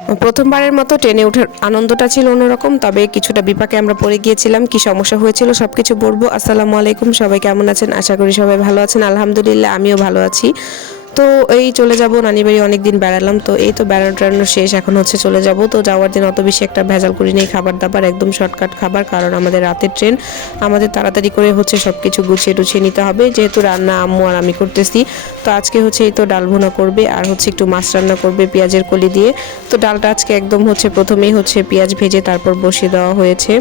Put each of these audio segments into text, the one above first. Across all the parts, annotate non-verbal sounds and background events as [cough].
প্রথমবারের মতো ট্রেনে ওঠার আনন্দটা ছিল অন্যরকম, তবে কিছুটা বিপাকে আমরা পড়ে গিয়েছিলাম, কি সমস্যা হয়েছিল সবকিছু বলব। আসসালামু আলাইকুম, সবাই কেমন আছেন? আশা করি সবাই ভালো আছেন। আলহামদুলিল্লাহ, আমিও ভালো আছি। তো এই চলে যাব, নানি বাড়ি অনেকদিন বেড়ালাম, তো এই তো বেড়ানো টেড়ানো শেষ, এখন হচ্ছে চলে যাব। তো যাওয়ার দিন অত বেশি একটা ভেজাল করি নেই খাবার দাবার একদম শর্টকাট খাবার, কারণ আমাদের রাতের ট্রেন, আমাদের তাড়াতাড়ি করে হচ্ছে সব কিছু গুছিয়ে টুছিয়ে নিতে হবে, যেহেতু রান্না আম্মু আর আমি করতেছি। তো আজকে হচ্ছে এই তো ডাল ভুনা করবে, আর হচ্ছে একটু মাছ রান্না করবে পেঁয়াজের কলি দিয়ে। তো ডালটা আজকে একদম হচ্ছে প্রথমেই হচ্ছে পেঁয়াজ ভেজে তারপর বসিয়ে দেওয়া হয়েছে।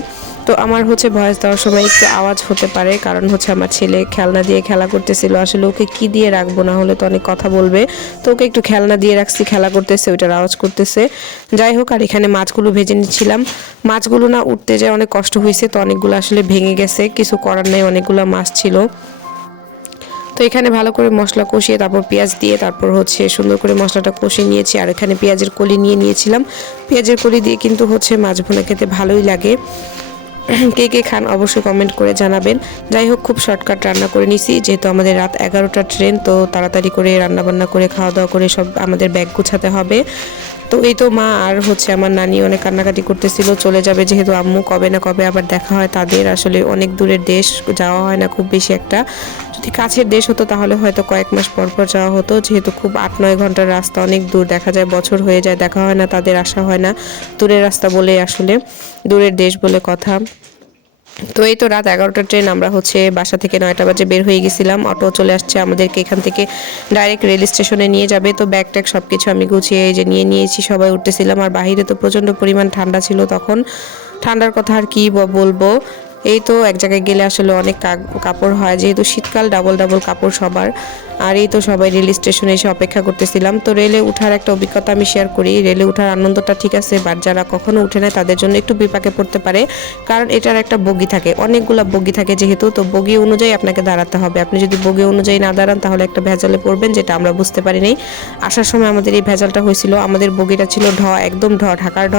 তো আমার হচ্ছে ভয়েস দেওয়ার সময় একটু আওয়াজ হতে পারে, কারণ হচ্ছে আমার ছেলে খেলনা দিয়ে খেলা করতেছিল, আসলে ওকে কি দিয়ে রাখব, না হলে তো অনেক কথা বলবে। তো ওকে একটু খেলনা দিয়ে রাখছি, খেলা করতেছে, ওইটার আওয়াজ করতেছে। যাই হোক, আর এখানে মাছগুলো ভেজে নিচ্ছিলাম। মাছগুলো না উঠতে যায় অনেক কষ্ট হয়েছে, তো অনেকগুলো আসলে ভেঙে গেছে, কিছু করার নেই, অনেকগুলো মাছ ছিল। তো এখানে ভালো করে মশলা কষিয়ে, তারপর পেঁয়াজ দিয়ে, তারপর হচ্ছে সুন্দর করে মশলাটা কষিয়ে নিয়েছি, আর এখানে পেঁয়াজের কলি নিয়ে নিয়েছিলাম। পেঁয়াজের কলি দিয়ে কিন্তু হচ্ছে মাছ ভোনা খেতে ভালোই লাগে। [coughs] কে কে খান অবশ্যই কমেন্ট করে জানাবেন। যাই হোক, খুব শর্টকাট রান্না করে নিছি। যেহেতু আমাদের রাত এগারোটা ট্রেন তো তাড়াতাড়ি করে রান্না বান্না করে খাওয়া দাওয়া করে সব আমাদের ব্যাগ গুছাতে হবে। তো এই তো মা, আর হচ্ছে আমার নানি অনেক কান্নাকাটি করতেছিল, চলে যাবে যেহেতু আম্মু কবে না কবে আবার দেখা হয় তাদের। আসলে অনেক দূরের দেশ, যাওয়া হয় না খুব বেশি একটা। যদি কাছের দেশ হতো, তাহলে হয়তো কয়েক মাস পর পর যাওয়া হতো। যেহেতু খুব আট, নয় ঘণ্টার রাস্তা, অনেক দূর। দেখা যায় বছর হয়ে যায়, দেখা হয় না, তাদের আসা হয় না। দূরের রাস্তা বলে আসলে দূরের দেশ বলে কথা। তো এই তো রাত এগারোটা ট্রেন, আমরা হচ্ছে বাসা থেকে নয়টা বাজে বের হয়ে গেছিলাম। অটো চলে আসছে আমাদেরকে, এখান থেকে ডাইরেক্ট রেল স্টেশনে নিয়ে যাবে। তো ব্যাগ ট্যাগ সব কিছু আমি গুছিয়ে যে নিয়ে নিয়েছি, সবাই উঠতেছিলাম। আর বাইরে তো প্রচণ্ড পরিমাণ ঠান্ডা ছিল তখন। ঠান্ডার কথা আর কি বলব? এই তো এক জায়গায় গেলে আসলে অনেক কাপড় হয়, যেহেতু শীতকাল ডাবল ডাবল কাপড় সবার। আর এই তো সবাই রেল স্টেশনে এসে অপেক্ষা করতেছিলাম। তো রেলে উঠার একটা অভিজ্ঞতা আমি শেয়ার করি। রেলে উঠার আনন্দটা ঠিক আছে বাট যারা কখনো উঠে নেয় তাদের জন্য একটু বিপাকে পড়তে পারে। কারণ এটার একটা বগি থাকে, অনেকগুলা বগি থাকে যেহেতু। তো বগি অনুযায়ী আপনাকে দাঁড়াতে হবে। আপনি যদি বগি অনুযায়ী না দাঁড়ান, তাহলে একটা ভেজালে পড়বেন, যেটা আমরা বুঝতে পারিনি আসার সময় আমাদের এই ভেজালটা হয়েছিল। আমাদের বগিটা ছিল ঢ, একদম ঢ, ঢাকার ঢ,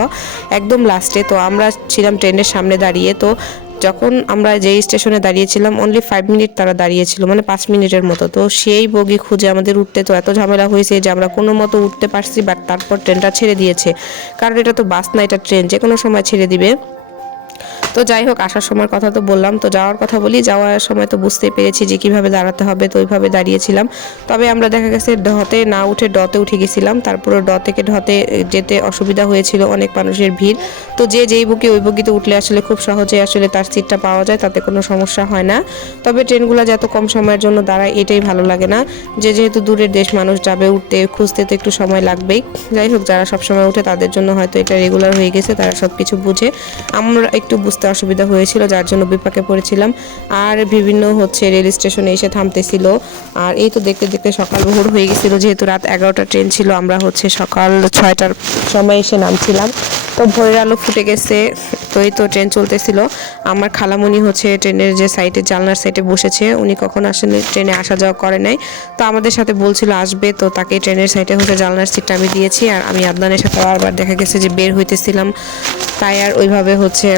একদম লাস্টে তো আমরা ছিলাম ট্রেনের সামনে দাঁড়িয়ে। তো যখন আমরা যেই স্টেশনে দাঁড়িয়েছিলাম অনলি ফাইভ মিনিট তারা দাঁড়িয়েছিল মানে পাঁচ মিনিটের মতো। তো সেই বগি খুঁজে আমাদের উঠতে তো এত ঝামেলা হয়েছে যে আমরা কোনো মতো উঠতে পারছি বাট তারপর ট্রেনটা ছেড়ে দিয়েছে। কারণ এটা তো বাস না, এটা ট্রেন যে কোনো সময় ছেড়ে দিবে। তো যাই হোক, আসার সময় কথা তো বললাম। তো যাওয়ার কথা বলি, যাওয়ার সময় তো বুঝতেই পেরেছি যে কীভাবে দাঁড়াতে হবে, তো ওইভাবে দাঁড়িয়েছিলাম। তবে আমরা দেখা গেছে ডতে না উঠে ডতে উঠে গেছিলাম। তারপরে ড থেকে ঢতে যেতে অসুবিধা হয়েছিল, অনেক মানুষের ভিড়। তো যে যেই বুকে ওই বুকিতে উঠলে আসলে খুব সহজে আসলে তার সিটটা পাওয়া যায়, তাতে কোনো সমস্যা হয় না। তবে ট্রেনগুলো যত কম সময়ের জন্য দাঁড়ায়, এটাই ভালো লাগে না। যে যেহেতু দূরের দেশ, মানুষ যাবে উঠতে, খুঁজতে তো একটু সময় লাগবেই। যাই হোক, যারা সবসময় উঠে তাদের জন্য হয়তো এটা রেগুলার হয়ে গেছে, তারা সব কিছু বুঝে। আমরা একটু বুঝতে অসুবিধা হয়েছিল, যার জন্য বিপাকে পড়েছিলাম। আর বিভিন্ন হচ্ছে রেল স্টেশনে এসে থামতেছিল। আর এই তো দেখতে দেখতে সকাল ভোর হয়ে গেছিল, যেহেতু রাত এগারোটা ট্রেন ছিল, আমরা হচ্ছে সকাল ছয়টার সময় এসে নামছিলাম। তো ভোরের আলো ফুটে গেছে, তো এই তো ট্রেন চলতেছিল। আমার খালামণি হচ্ছে ট্রেনের যে সাইডে জানলার সাইডে বসেছে, উনি কখন আসলে ট্রেনে আসা যাওয়া করে নাই। তো আমাদের সাথে বলছিল, আসবে। তো তাকে ট্রেনের সাইডে হচ্ছে জানলার সিটটা আমি দিয়েছি, আর আমি আদনানের সাথে আবার দেখা গেছে যে বের হইতেছিলাম। তাই আর ওইভাবে হচ্ছে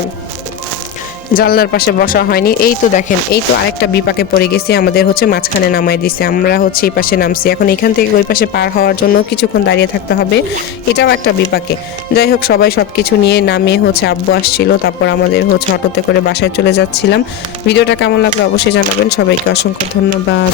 জানলার পাশে বসা হয়নি। এই তো দেখেন, এই তো আরেকটা বিপাকে পড়ে গেছি, আমাদের হচ্ছে মাঝখানে নামাই দিছে। আমরা হচ্ছে এই পাশে নামছি। এখন এখান থেকে ওই পাশে পার হওয়ার জন্য কিছুক্ষণ দাঁড়িয়ে থাকতে হবে। এটাও একটা বিপাকে। যাই হোক, সবাই সব কিছু নিয়ে নামে হচ্ছে আব্বু আসছিল, তারপর আমাদের হচ্ছে অটোতে করে বাসায় চলে যাচ্ছিলাম। ভিডিওটা কেমন লাগল অবশ্যই জানাবেন। সবাইকে অসংখ্য ধন্যবাদ।